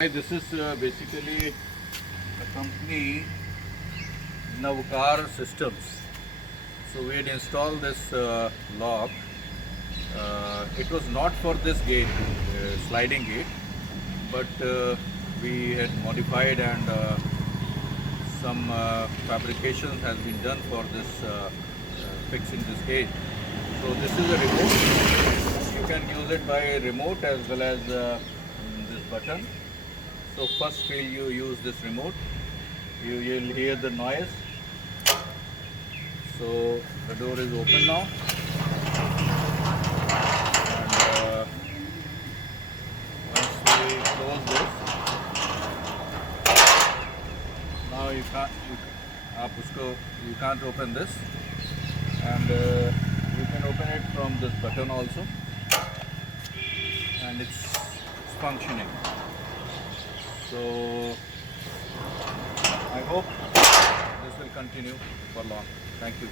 This is basically a company Navkar Systems. So we had installed this lock. It was not for this gate, sliding gate, but we had modified and some fabrication has been done for this fixing this gate. So this is a remote. You can use it by remote as well as this button. So first will you use this remote, you will hear the noise. So the door is open now, and once we close this, now you can't open this, and you can open it from this button also, and it's functioning. So I hope this will continue for long. Thank you.